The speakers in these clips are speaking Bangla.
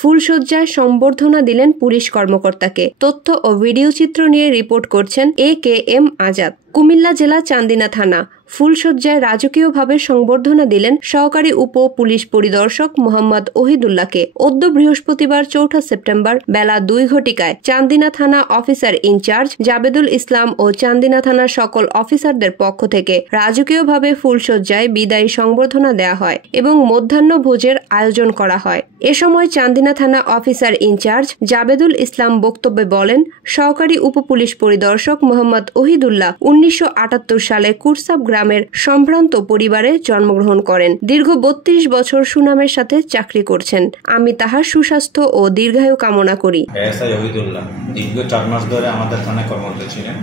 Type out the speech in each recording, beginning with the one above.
ফুলশয্যায় সংবর্ধনা দিলেন পুলিশ কর্মকর্তাকে। তথ্য ও ভিডিও চিত্র নিয়ে রিপোর্ট করছেন AKM আজাদ। কুমিল্লা জেলা চান্দিনা থানা ফুলশয্যায় রাজকীয়ভাবে সংবর্ধনা দিলেন সহকারী উপ পুলিশ পরিদর্শক মোহাম্মদ ওহিদুল্লাহকে। অদ্য বৃহস্পতিবার 4 সেপ্টেম্বর বেলা 2 ঘটিকায় চান্দিনা থানা অফিসার ইনচার্জ জাবেদুল ইসলাম ও চান্দিনা থানার সকল অফিসারদের পক্ষ থেকে রাজকীয়ভাবে ফুলশয্যায় বিদায়ী সংবর্ধনা দেয়া হয় এবং মধ্যাহ্ন ভোজের আয়োজন করা হয়। এ সময় চান্দিনা থানা অফিসার ইনচার্জ জাবেদুল ইসলাম বক্তব্যে বলেন, সহকারী উপ পুলিশ পরিদর্শক মোহাম্মদ ওহিদুল্লাহ 1978 সালে কুরসাব গ্রামের সম্ভ্রান্ত পরিবারে জন্মগ্রহণ করেন। দীর্ঘ 32 বছর সুনামের সাথে চাকরি করছেন। আমি তাহার সুস্বাস্থ্য ও দীর্ঘায়ু কামনা করি। এসআই ওহিদুল্লাহ দীর্ঘ 4 মাস ধরে আমাদের থানায় কর্মরত ছিলেন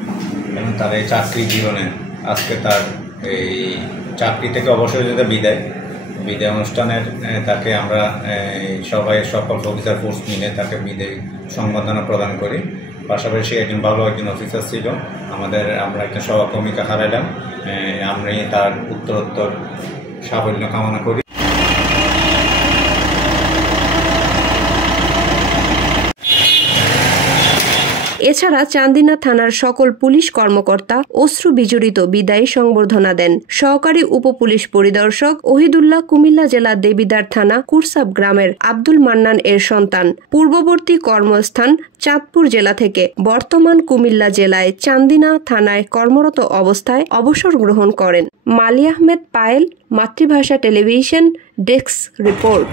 এবং তার এই চাকরি জীবনে আজকে তার এই চাকরি থেকে অবসর যেতে বিদায় অনুষ্ঠানের তাকে আমরা সবাই সকল অফিসার ফোর্স মিলে তাকে বিদায় সংবর্ধনা প্রদান করি। পাশাপাশি একজন ভালো একজন অফিসার ছিল আমরা একটা সহকর্মীকে হারাইলাম। আমরা তার উত্তরোত্তর সাফল্য কামনা করি। এছাড়া চান্দিনা থানার সকল পুলিশ কর্মকর্তা অশ্রু বিজড়িত বিদায়ী সংবর্ধনা দেন। সহকারী উপ পুলিশ পরিদর্শক ওহিদুল্লাহ কুমিল্লা জেলা দেবিদ্বার থানা কুরসাব গ্রামের আব্দুল মান্নান এর সন্তান। পূর্ববর্তী কর্মস্থান চাঁদপুর জেলা থেকে বর্তমান কুমিল্লা জেলায় চান্দিনা থানায় কর্মরত অবস্থায় অবসর গ্রহণ করেন। মালি আহমেদ পায়েল, মাতৃভাষা টেলিভিশন, ডেস্ক রিপোর্ট।